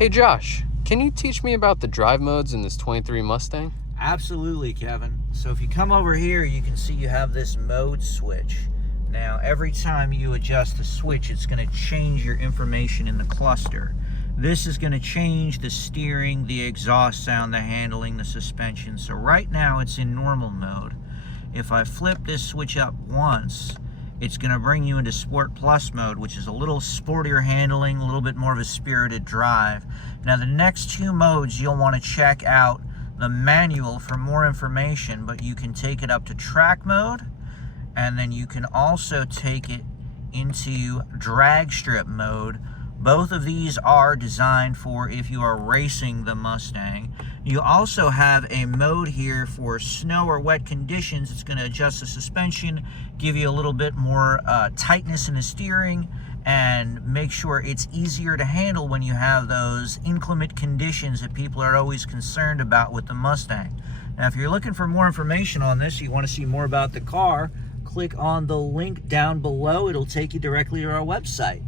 Hey Josh, can you teach me about the drive modes in this 23 Mustang? Absolutely, Kevin. So if you come over here, you can see you have this mode switch. Now, every time you adjust the switch, it's going to change your information in the cluster. This is going to change the steering, the exhaust sound, the handling, the suspension. So right now it's in normal mode. If I flip this switch up once, it's going to bring you into Sport Plus mode, which is a little sportier handling, a little bit more of a spirited drive. Now the next two modes, you'll want to check out the manual for more information, but you can take it up to track mode, and then you can also take it into drag strip mode. Both of these are designed for if you are racing the Mustang. You also have a mode here for snow or wet conditions. It's going to adjust the suspension, give you a little bit more tightness in the steering, and make sure it's easier to handle when you have those inclement conditions that people are always concerned about with the Mustang. Now, if you're looking for more information on this, you want to see more about the car, click on the link down below. It'll take you directly to our website.